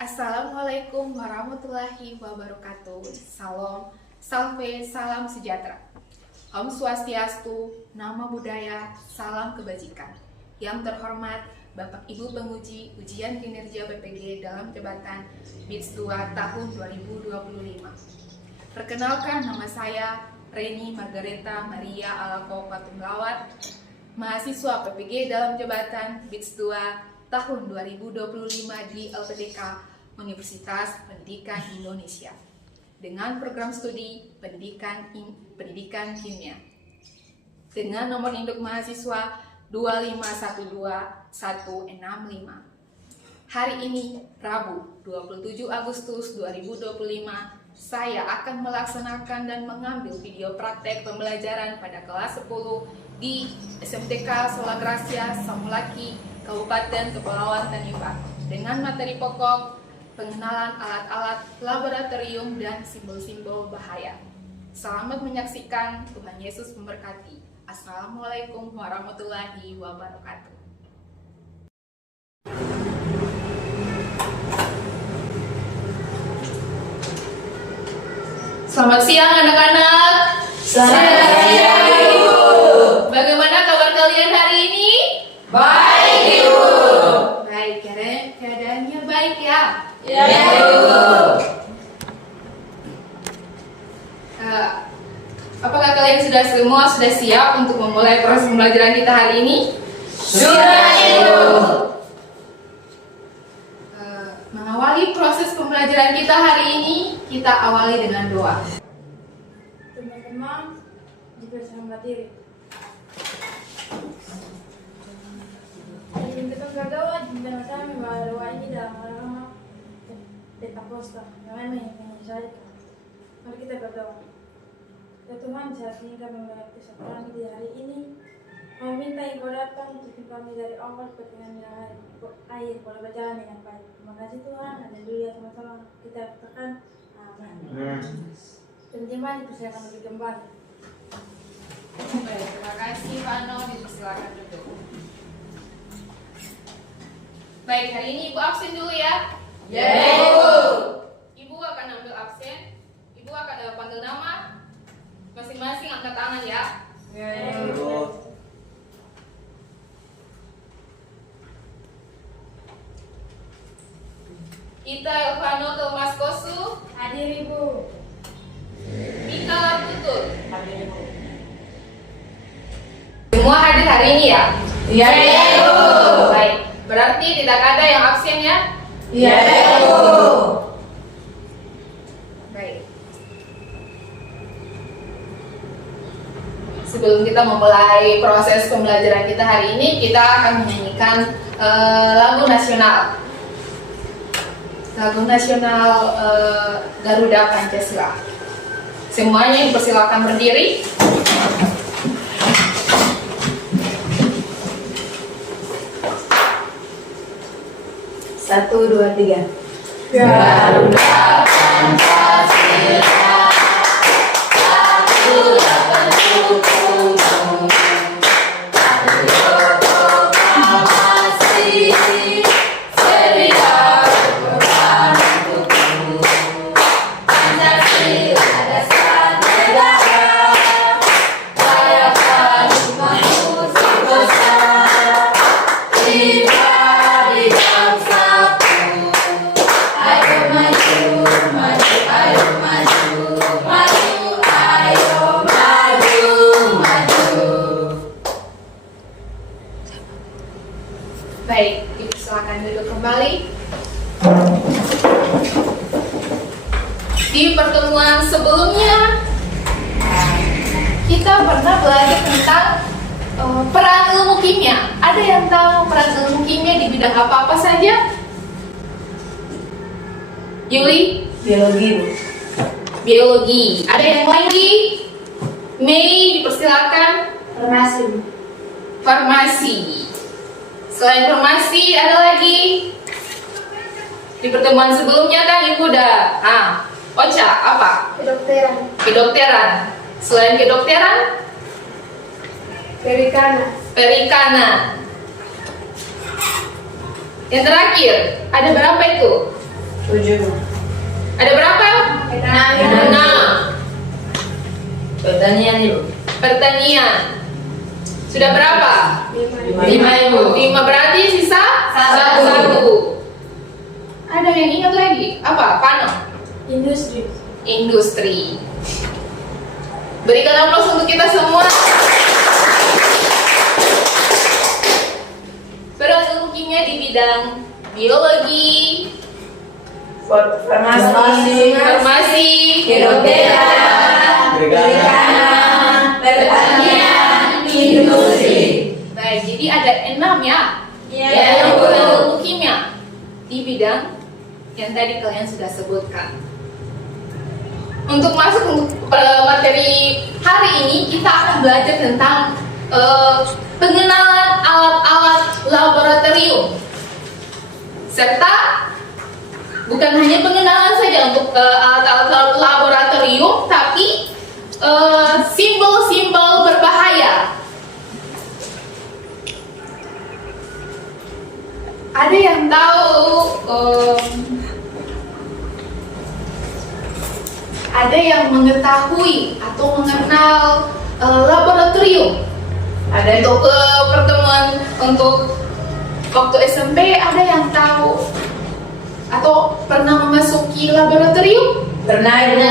Assalamualaikum warahmatullahi wabarakatuh. Salve, salam sejahtera. Om Swastiastu, Namo Buddhaya, salam kebajikan. Yang terhormat Bapak Ibu penguji ujian kinerja BPG dalam jabatan BITS 2 tahun 2025. Perkenalkan, nama saya Reni Margareta Maria Alako Patunglawat, mahasiswa PPG dalam jabatan BITS 2 tahun 2025 di LPDK Universitas Pendidikan Indonesia dengan program studi Pendidikan Kimia dengan nomor induk mahasiswa 2512165. Hari ini, Rabu 27 Agustus 2025, saya akan melaksanakan dan mengambil video praktek pembelajaran pada kelas 10 di SMTK Solagracia Samulaki, Kabupaten Kepulauan Tanimbar dengan materi pokok pengenalan alat-alat laboratorium dan simbol-simbol bahaya. Selamat menyaksikan, Tuhan Yesus memberkati. Assalamualaikum warahmatullahi wabarakatuh. Selamat siang anak-anak. Selamat siang, Ibu. Bagaimana kabar kalian hari ini? Baik, Ibu. Baik, keadaannya baik ya? Ya, Ibu. Apakah kalian semua sudah siap untuk memulai proses pembelajaran kita hari ini? Sudah, Ibu. Mengawali proses pembelajaran kita hari ini, kita awali dengan doa. Teman-teman, dipersiapkan diri. Jadi kita berdoa, kita kami bahwa doa ini dalam agama Pentakosta, yang menyelesaikan. Mari kita berdoa. Ya Tuhan, saat ini kami melihat kesempatan kami di hari ini. Kami minta Engkau datang untuk kami dari awal pertengahan akhir pada berjalan dengan baik. Terima kasih Tuhan. Haleluya, sama-sama kita katakan amin. Teman-teman, dipersilakan lebih kembali. Baik, terima kasih Pak No, dipersilakan duduk. Baik, hari ini Ibu absen dulu ya. Ya, Ibu. Ibu akan ambil absen. Ibu akan panggil nama. Masing-masing angkat tangan ya. Ya, Ibu. Ita Elvano Thomas Kosu, Hadir Ibu. Mika Lartutur. Hadir, Ibu. Semua hadir hari ini ya? Ya, Ibu. Baik, berarti tidak ada yang absen ya? Ya, Ibu. Baik. Sebelum kita memulai proses pembelajaran kita hari ini, kita akan menyanyikan lagu nasional. Lagu nasional Garuda Pancasila. Semuanya dipersilakan berdiri. Satu, dua, tiga. Garuda Pancasila, Garuda pendukung proklamasi, sedia berkorban untukmu. Pancasila dasar negara, rayakan umatmu sebesar, pribadi bangsaku. Ayo maju, maju, ayo maju, maju, ayo maju, maju. Baik, silakan duduk kembali. Di pertemuan sebelumnya, kita pernah belajar tentang peran ilmu kimia. Ada yang tahu peran ilmu kimia di bidang apa-apa saja? Yuli? Biologi, Bu. Biologi. Ada yang lagi? Mei, dipersilakan. Farmasi. Farmasi. Selain farmasi, ada lagi? Di pertemuan sebelumnya kan Ibu udah Ocha, apa? Kedokteran. Kedokteran. Selain kedokteran, Perikanan. Yang terakhir, ada berapa itu? 7. Ada berapa? 6. Pertanian Ibu. Pertanian. Sudah berapa? 5 Ibu. 5 berarti sisa? 1. Ada yang ingat lagi? Apa? Pano? Industri. Industri. Berikan aplaus untuk kita semua. Peran ilmu kimia di bidang biologi, Farmasi, kedokteran, perikanan, pertanian, industri. Baik, jadi ada 6 ya. Iya, Yang Ibu. peran ilmu kimia di bidang yang tadi kalian sudah sebutkan. Untuk masuk untuk materi hari ini, kita akan belajar tentang pengenalan alat-alat laboratorium, serta bukan hanya pengenalan saja untuk alat-alat laboratorium, tapi simbol-simbol berbahaya. Ada yang tahu? Ada yang mengetahui atau mengenal laboratorium? Ada untuk pertemuan untuk waktu SMP, ada yang tahu atau pernah memasuki laboratorium? Pernah Ibu.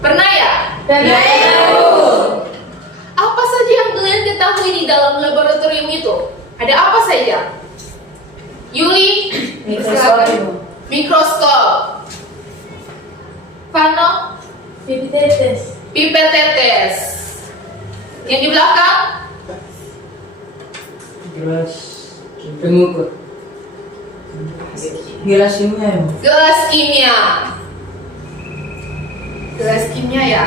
Pernah ya? Pernah Ibu. Apa saja yang kalian ketahui di dalam laboratorium itu? Ada apa saja? Yuli? Mikroskop Ibu. Mikroskop. Pano? Pipet tetes. Pipet tetes. Yang di belakang? Gelas pengukur. Gelas kimia Ibu. Gelas kimia. Gelas kimia ya.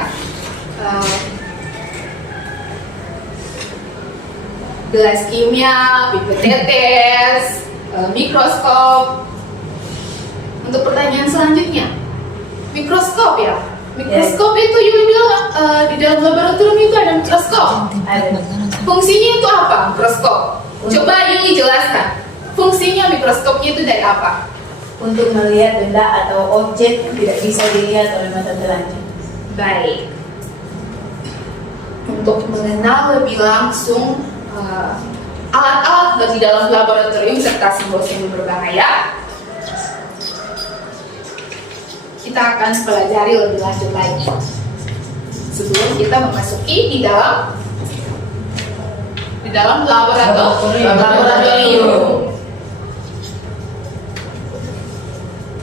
Gelas kimia, pipet tetes, mikroskop. Untuk pertanyaan selanjutnya, mikroskop ya. Mikroskop itu Yuli bilang di dalam laboratorium itu ada mikroskop. Ada. Fungsinya itu apa? Mikroskop. Coba Yuli jelaskan. Fungsinya mikroskopnya itu dari apa? Untuk melihat benda atau objek yang tidak bisa dilihat oleh mata telanjang. Baik. Untuk mengenal lebih langsung alat-alat di dalam laboratorium serta simbol-simbol berbahaya, kita akan pelajari lebih lanjut lagi sebelum kita memasuki di dalam laboratorium.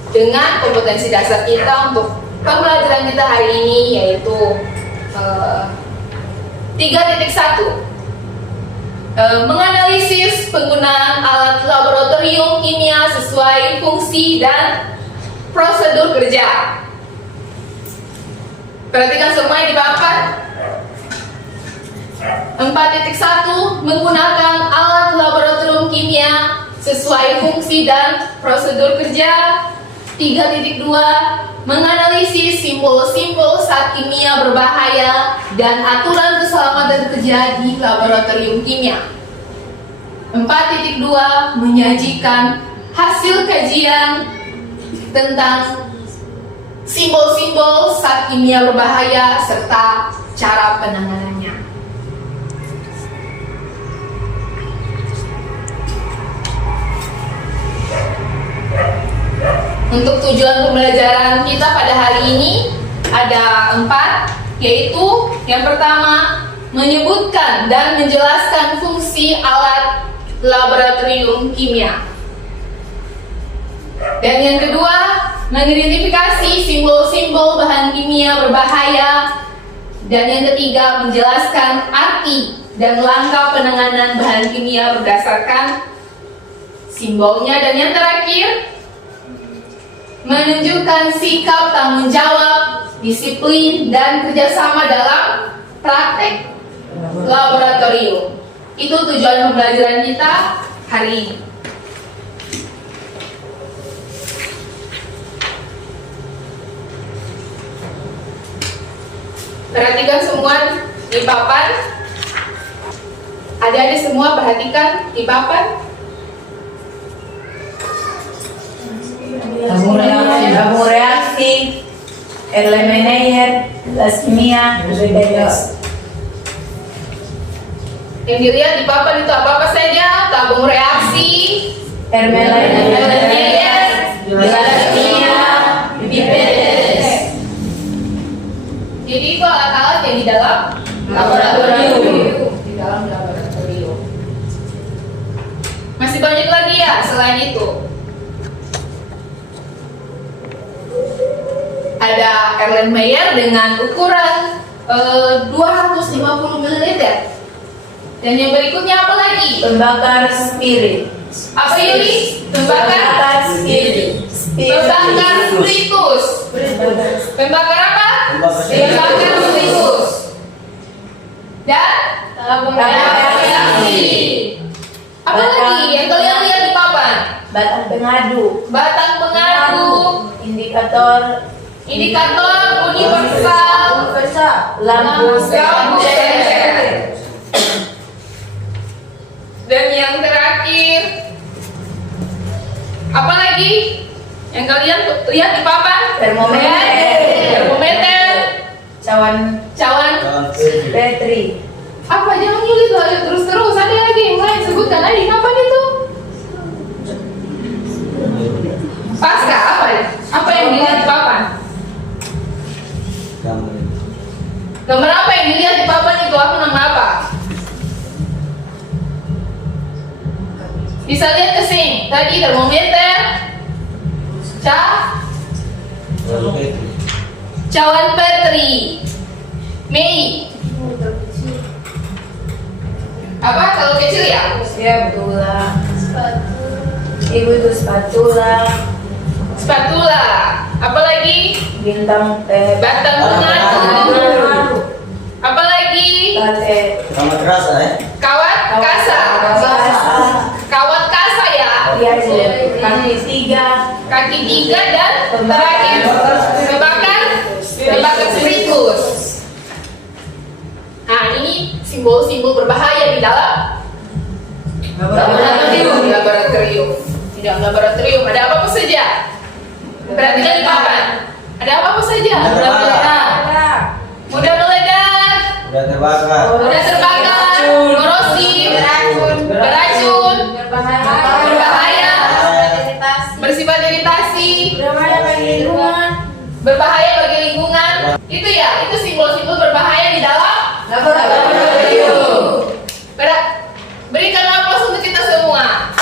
Dengan kompetensi dasar kita untuk pembelajaran kita hari ini, yaitu 3.1, menganalisis penggunaan alat laboratorium kimia sesuai fungsi dan prosedur kerja. Perhatikan semua yang di papan. 4.1, menggunakan alat laboratorium kimia sesuai fungsi dan prosedur kerja. 3.2, menganalisis simbol-simbol zat kimia berbahaya dan aturan keselamatan kerja di laboratorium kimia. 4.2, menyajikan hasil kajian tentang simbol-simbol zat kimia berbahaya serta cara penanganannya. Untuk tujuan pembelajaran kita pada hari ini ada 4, yaitu yang pertama, menyebutkan dan menjelaskan fungsi alat laboratorium kimia. Dan yang kedua, mengidentifikasi simbol-simbol bahan kimia berbahaya. Dan yang ketiga, menjelaskan arti dan langkah penanganan bahan kimia berdasarkan simbolnya. Dan yang terakhir, menunjukkan sikap tanggung jawab, disiplin, dan kerjasama dalam praktek laboratorium. Itu tujuan pembelajaran kita hari ini. Perhatikan semua di papan. Adik-adik semua perhatikan di papan. Fakultas Kimia, BPS. Yang dilihat di papan itu apa-apa saja, tabung reaksi, Hermelian, Fakultas Kimia, BPS. Jadi itu alat-alat yang di dalam laboratorium. Di dalam laboratorium. Masih banyak lagi ya selain itu. Ada Erlenmeyer dengan ukuran 250 ml. Dan yang berikutnya apa lagi? Pembakar spirit. Apa Yuli? Pembakar spirit. Pembakar spiritus. Pembakar apa? Pembakar spiritus. Dan tabung reaksi. Apa lagi yang kalian lihat di papan? Batang pengadu. Batang pengadu, Indikator universal, lampu senter. Dan yang terakhir, apa lagi yang kalian lihat di papan? Termometer, cawan Petri. apa, jangan nyulit lah terus ada lagi yang lain, sebutkan aja di papan itu. Pasca apa yang dilihat di papan? Gambar apa yang dilihat di papan itu? Apa nama apa? Bisa lihat ke sini. Tadi termometer, cawan Petri, Mei. Apa kalau kecil ya? Ya betul lah. Ibu itu spatula. Apa lagi? Bintang teh. Batang pengadu. Apa lagi? Kate. Kawat kasa. Kawat kasa ya. Iya, kaki tiga. Kaki tiga dan terakhir pembakar spiritus. Nah, ini simbol-simbol berbahaya di dalam laboratorium. Di dalam laboratorium ada apa saja? Perhatikan di papan. Ada apa saja? Mudah meledak, mudah terbakar, korosif, beracun, berbahaya, bersifat iritasi, berbahaya bagi lingkungan. Itu ya, itu simbol-simbol berbahaya di dalam laboratorium. Berikan aplaus untuk kita semua.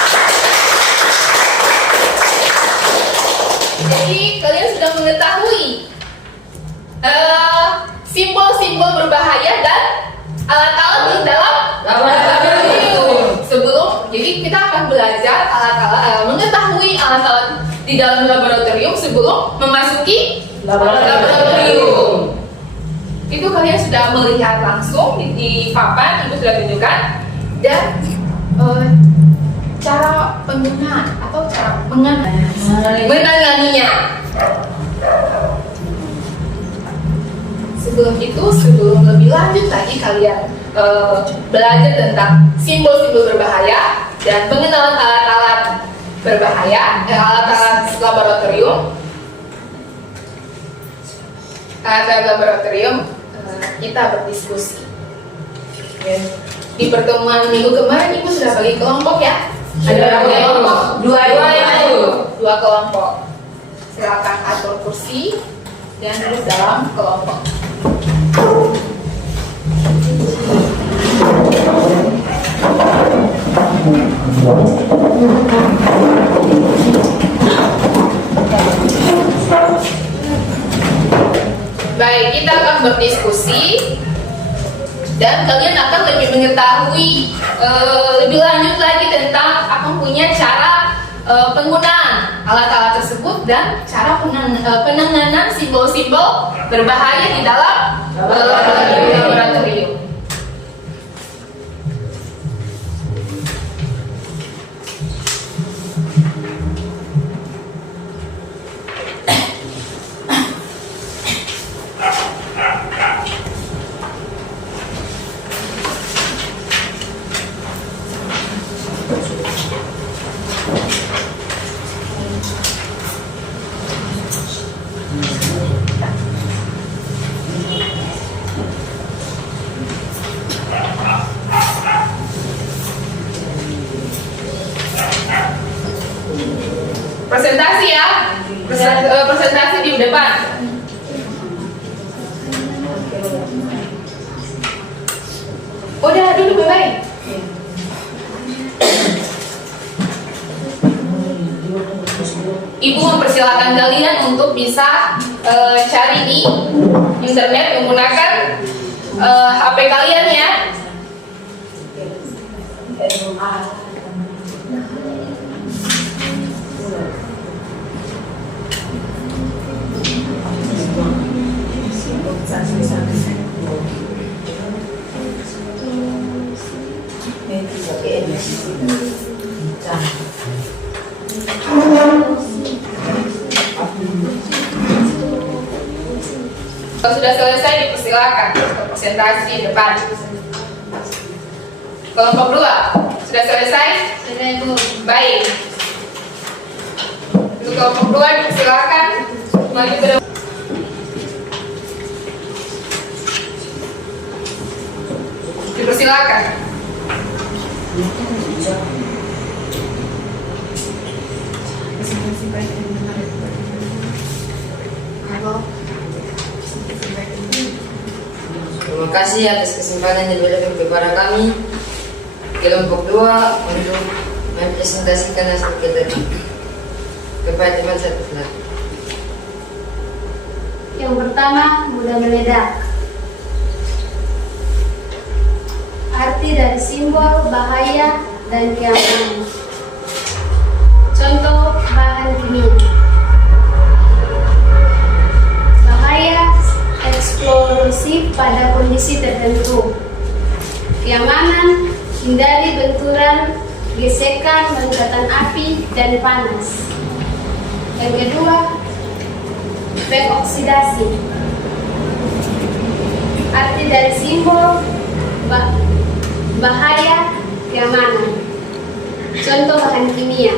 Jadi kalian sudah mengetahui simbol-simbol berbahaya dan alat-alat di dalam laboratorium. Jadi kita akan belajar mengetahui alat-alat di dalam laboratorium sebelum memasuki laboratorium. Itu kalian sudah melihat langsung di papan, Ibu sudah tunjukkan, dan cara penggunaan atau cara menanganinya. Sebelum lebih lanjut lagi kalian belajar tentang simbol-simbol berbahaya dan pengenalan alat-alat berbahaya, alat-alat laboratorium. Kita berdiskusi. Di pertemuan minggu kemarin Ibu sudah bagi kelompok ya. Ada berapa kelompok? Dua kelompok. Silakan atur kursi dan duduk dalam kelompok. Baik, kita akan berdiskusi dan kalian akan lebih mengetahui lebih lanjut lagi tentang akan punya cara penggunaan alat-alat tersebut dan cara penanganan simbol-simbol berbahaya di dalam laboratorium. Presentasi ya. Presentasi di depan. Udah dulu baik. Ibu mempersilahkan kalian untuk bisa cari di internet menggunakan HP kalian ya. Kalau sudah selesai dipersilakan untuk presentasi di depan. Kelompok 2 sudah selesai? Sudah Ibu. Baik. Untuk kelompok 2 dipersilakan maju ke depan. Dipersilakan. Terima kasih atas kesempatan yang diberikan kepada kami kelompok 2 untuk mempresentasikan hasil kita kepada teman satu lagi. Yang pertama, mudah meledak. Arti dari simbol, bahaya, dan keamanan. Contoh bahan kimia. Bahaya, eksplosif pada kondisi tertentu. Keamanan, hindari benturan, gesekan, loncatan api, dan panas. Yang kedua, oksidasi. Arti dari simbol, bahaya, keamanan. Contoh bahan kimia.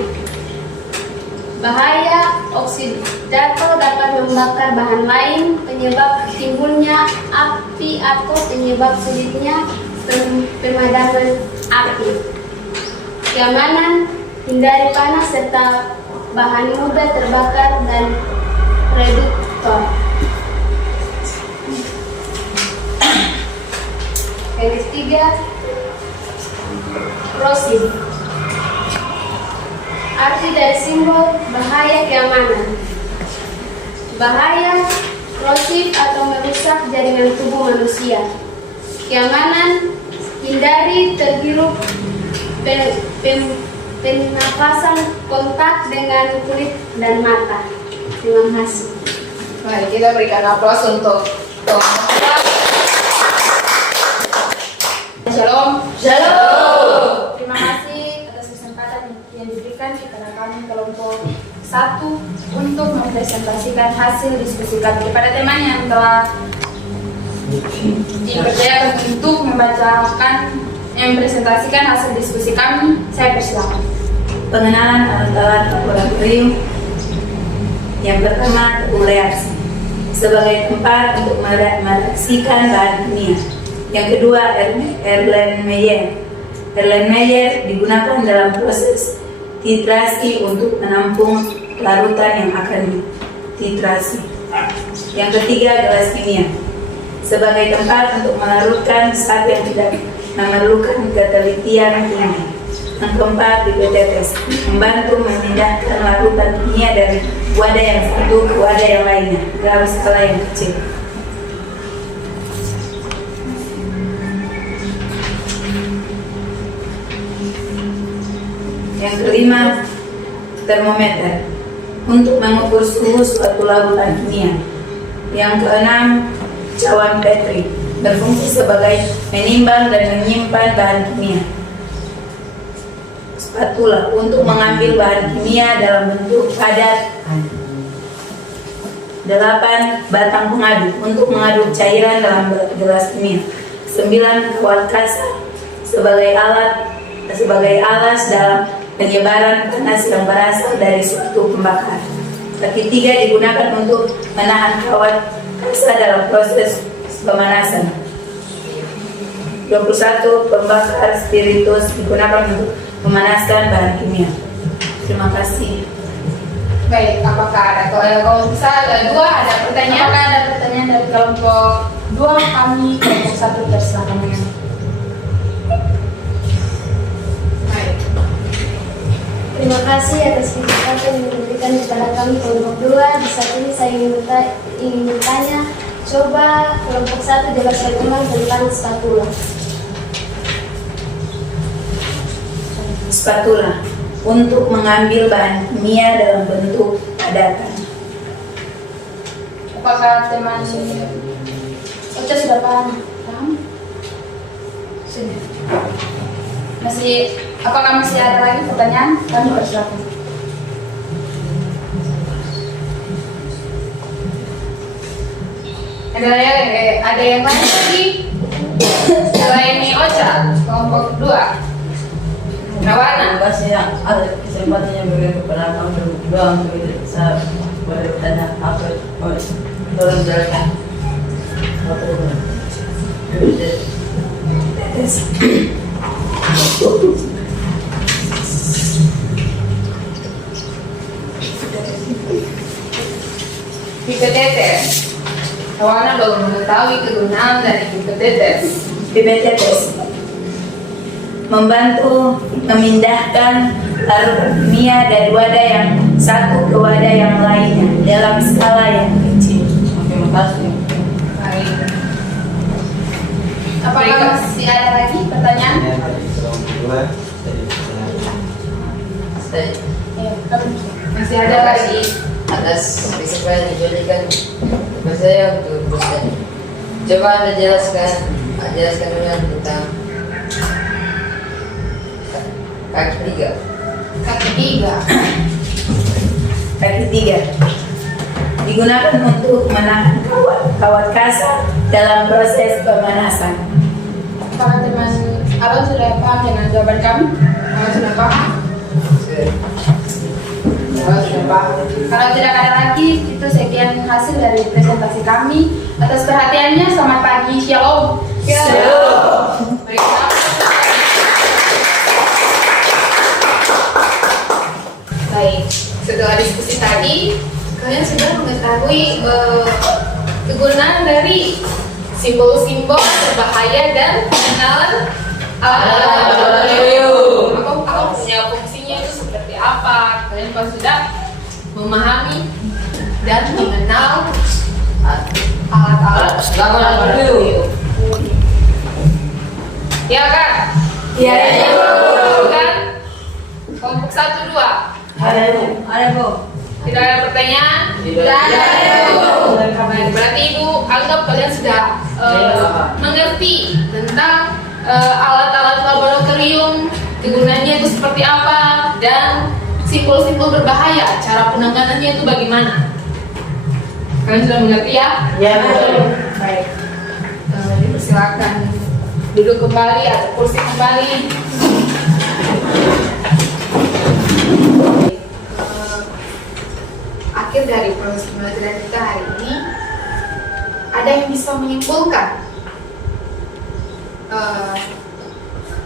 Bahaya, oksidator dapat membakar bahan lain, penyebab timbulnya api atau penyebab sulitnya pemadaman api. Keamanan, hindari panas serta bahan mudah terbakar dan reduktor. Yang ketiga, korosif. Arti dari simbol, bahaya, keamanan. Bahaya, korosif atau merusak jaringan tubuh manusia. Keamanan, hindari terhirup pernapasan kontak dengan kulit dan mata. Terima kasih. Mari kita berikan aplaus untuk kelompok 2. Shalom. Shalom. Terima kasih atas kesempatan yang diberikan kepada kami kelompok 1 untuk mempresentasikan hasil diskusi kami kepada teman yang telah dipercayakan untuk mempresentasikan hasil diskusi kami. Saya persilakan. Pengenalan alat-alat laboratorium. Yang pertama, tepung reaksi sebagai tempat untuk mereaksikan bahan kimia. Yang kedua, Erlenmeyer. Erlenmeyer digunakan dalam proses titrasi untuk menampung larutan yang akan dititrasi. Yang ketiga, gelas kimia sebagai tempat untuk melarutkan zat yang tidak memerlukan ketelitian tinggi. Yang keempat, pipetetes membantu memindahkan larutan kimia dari wadah yang satu ke wadah yang lainnya dalam skala yang kecil. Yang kelima, termometer untuk mengukur suhu suatu larutan kimia. Yang keenam, cawan Petri berfungsi sebagai menimbang dan menyimpan bahan kimia. Spatula untuk mengambil bahan kimia dalam bentuk padat. 8. Batang pengaduk untuk mengaduk cairan dalam gelas kimia. 9. Kawat kasar sebagai alas dalam penyebaran panas yang berasal dari suatu pembakar. Kaki 3 digunakan untuk menahan kawat kasar dalam proses pemanasan. 21. Pembakar spiritus digunakan untuk memanaskan bahan kimia. Terima kasih. Baik, apakah ada kalau bisa ada dua ada pertanyaan? Apakah ada pertanyaan dari kelompok 2? Kami kelompok 1 tersilakan mengenai. Baik. Terima kasih atas kesempatan yang diberikan kepada kami kelompok 2. Di saat ini saya ingin bertanya, coba kelompok 1 jelaskan ulang tentang spatula. Spatula untuk mengambil bahan kimia dalam bentuk padatan. Apakah teman Ocha sudah paham? Sudah. Apakah masih ada lagi pertanyaan? Kami persilakan. Ada yang lain lagi? Selain Ocha, kelompok 2. Rawana. Kasih yang ada kesempatan yang berikan kepada kami berdua untuk bisa boleh bertanya apa tolong jelaskan. Pipetetes. Rawana belum mengetahui kegunaan dari pipetetes. Pipetetes membantu memindahkan larut kimia dari wadah yang satu ke wadah yang lainnya dalam skala yang kecil. Terima kasih. Baik. Apakah masih ada lagi pertanyaan? Saya Ya, kami. Masih ada lagi. atas kesempatan yang diberikan kepada saya untuk bertanya. Coba Anda jelaskan ulang tentang kaki 3. Kaki 3. Kaki 3 digunakan untuk menahan kawat kasar dalam proses pemanasan. Apakah teman Abang sudah paham dengan jawaban kami? Abang sudah paham? Abang sudah paham. Kalau tidak ada lagi, itu sekian hasil dari presentasi kami. Atas perhatiannya, selamat pagi, shalom. Baik, setelah diskusi tadi, kalian sudah mengetahui kegunaan dari simbol-simbol berbahaya dan pengenalan alat laboratorium. Apa punya fungsinya itu seperti apa? Kalian pasti sudah memahami dan mengenal alat-alat laboratorium. Ya kan? Ya, Kan? Kelompok 1, 2. Ada Bu. Tidak ada pertanyaan? Tidak ada. Baik, berarti Ibu anggap kalian sudah mengerti tentang alat-alat laboratorium, kegunaannya itu seperti apa, dan simbol-simbol berbahaya, cara penanganannya itu bagaimana. Kalian sudah mengerti ya? Ya, betul. Baik. Dipersilakan duduk kembali atau kursi kembali. Akhir dari proses pembelajaran kita hari ini, ada yang bisa menyimpulkan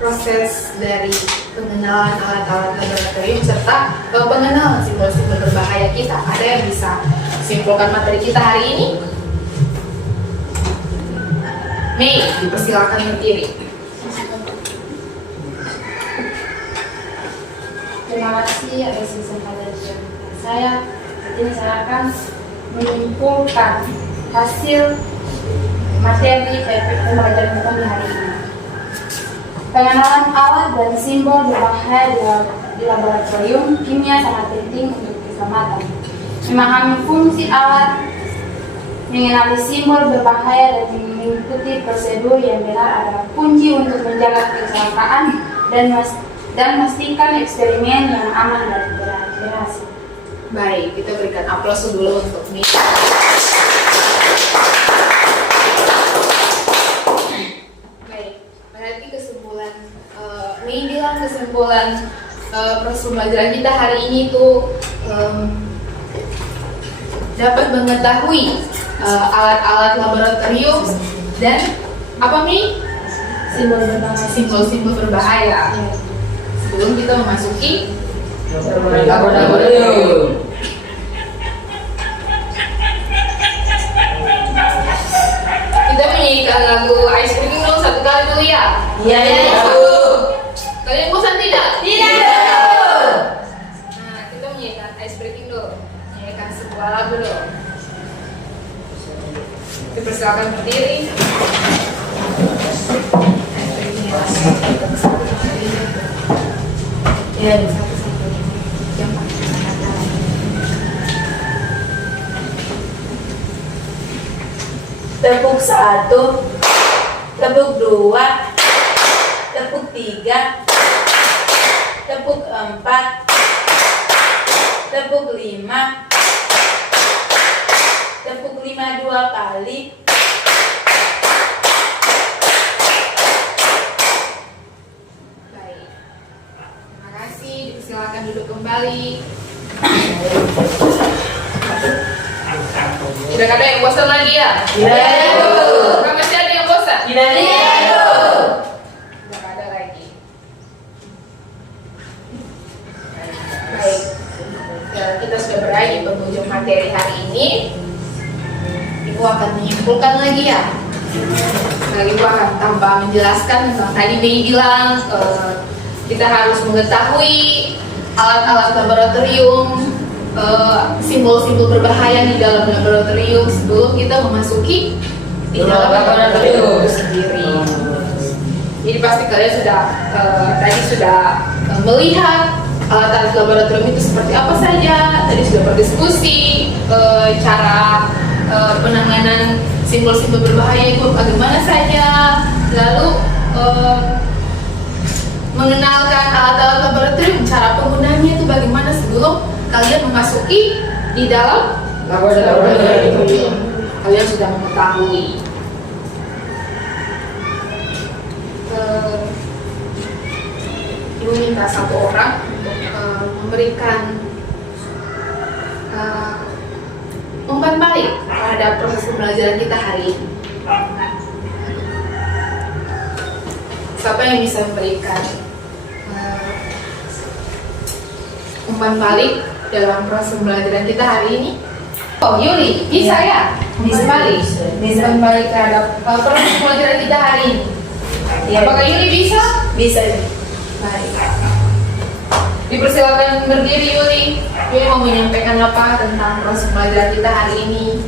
proses dari pengenalan alat-alat laboratorium serta pengenalan simbol-simbol berbahaya kita. Ada yang bisa simpulkan materi kita hari ini? Mei, dipersilakan berdiri. Terima kasih atas kesempatan saya. Ini saya akan menyimpulkan hasil materi pembelajaran kita di hari ini. Pengenalan alat dan simbol berbahaya di laboratorium kimia sangat penting untuk keselamatan. Memahami fungsi alat, mengenali simbol berbahaya dan mengikuti prosedur yang benar adalah kunci untuk menjaga kecelakaan dan memastikan eksperimen yang aman dan berhasil. Baik, kita berikan aplaus dulu untuk Mei. Baik, berarti kesimpulan Mei bilang kesimpulan proses pembelajaran kita hari ini tuh dapat mengetahui alat-alat laboratorium dan apa Mei? Simbol-simbol berbahaya. Sebelum kita memasuki Laboratorium. Iya, Ibu. Kalian bosan tidak? Tidak. Nah, kita menyanyikan ice breaking dulu. Menyanyikan sebuah lagu dulu. Dipersilakan berdiri. Iya. Tepuk 1, tepuk 2, tepuk 3, tepuk 4, tepuk 5, tepuk 5 2 kali. Baik. Terima kasih. Dipersilakan duduk kembali. Tidak ada yang bosan lagi ya? Tidak. Kan masih ada yang bosan? Tidak. Tidak ada lagi. Baik. Ya, kita sudah berada di penghujung materi hari ini. Ibu akan menyimpulkan lagi ya. Nah, Ibu akan tambah menjelaskan tentang tadi Mei bilang kita harus mengetahui alat-alat laboratorium, simbol-simbol berbahaya di dalam laboratorium sebelum kita memasuki di dalam laboratorium itu sendiri. Jadi pasti kalian sudah tadi sudah melihat alat-alat laboratorium itu seperti apa saja. Tadi sudah berdiskusi cara penanganan simbol-simbol berbahaya itu bagaimana saja. Lalu mengenalkan alat-alat laboratorium, cara penggunaannya itu bagaimana sebelum kalian memasuki di dalam laboratorium. Kalian sudah mengetahui. Ibu minta satu orang untuk memberikan umpan balik terhadap proses pembelajaran kita hari ini. Siapa yang bisa memberikan umpan balik dalam proses pembelajaran kita hari ini? Oh, Yuli, bisa ya? Bisa balik. Bisa balik terhadap proses pembelajaran kita hari ini. Ya. Apakah Yuli bisa? Bisa. Baik. Dipersilakan berdiri Yuli. Yuli mau menyampaikan apa tentang proses pembelajaran kita hari ini?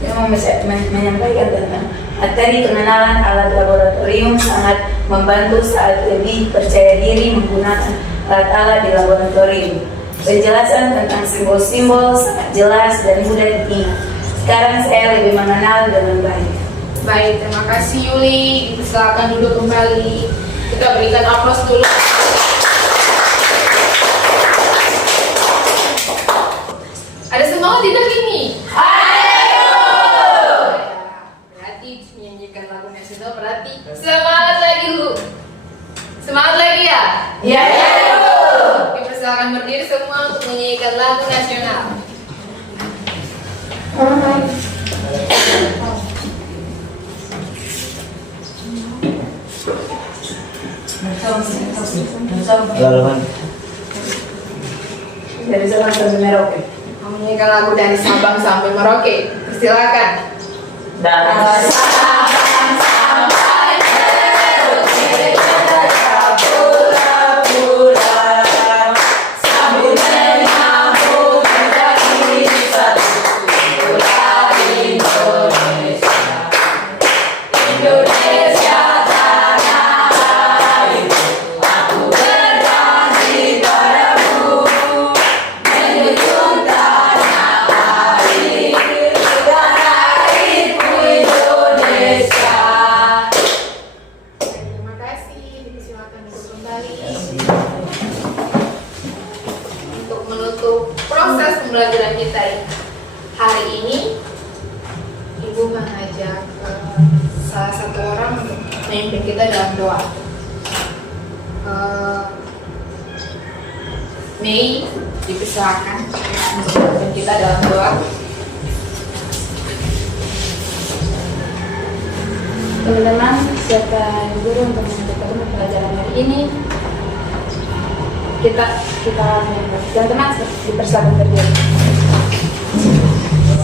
Saya mau menyampaikan tentang materi pengenalan alat laboratorium sangat membantu saat lebih percaya diri menggunakan alat-alat di laboratorium. Penjelasan tentang simbol-simbol sangat jelas dan mudah diingat. Sekarang saya lebih mengenal dengan baik. Baik, terima kasih Yuli. Silakan duduk kembali. Kita berikan aplaus dulu. Ada semangat tidak ini? Ayo! Berarti menyanyikan lagu nasional berarti semangat lagi dulu. Semangat lagi ya? Ya, ya. Dipersilakan berdiri semua untuk menyanyikan lagu nasional. Dari Sabang sampai Merauke. Menyanyikan lagu dari Sabang sampai Merauke. Persilakan. Dari Sabang sampai Merauke, kita pura-pura sambil menyambut menjadi satu pulau Indonesia. Indonesia tanah airku, aku berjanji padamu menjunjung tanah air dan airku Indonesia. Terima kasih. Silakan duduk kembali. Untuk menutup proses pembelajaran kita hari ini, Ibu mengajak salah satu orang untuk memimpin kita dalam doa. Mei, dipersilakan untuk memimpin kita dalam doa. Teman-teman, siapkan guru untuk menutup pelajaran hari ini. Kita teman-teman dipersilakan berdiri.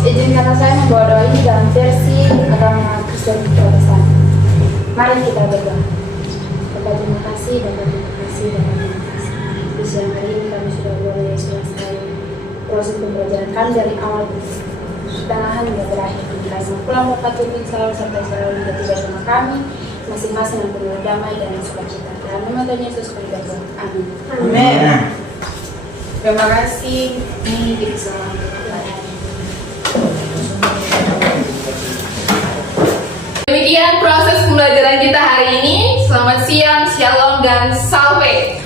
Izinkan saya membawa doa ini dalam versi agama Kristen Protestan. Mari kita berdoa. terima kasih, Bapak terima kasih, Bapak terima kasih. Di siang hari ini kami sudah mulai selesai proses pembelajaran kami dari awal pertengahan hingga berakhir. Kami pulang Bapak tuntun selalu sampai selalu hingga tiba rumah kami masing-masing yang penuh damai dan sukacita. Dalam nama Tuhan Yesus kami berdoa. Amin. Amin. Terima kasih. Ini kita selamat. Demikian proses pembelajaran kita hari ini. Selamat siang, shalom, dan salve.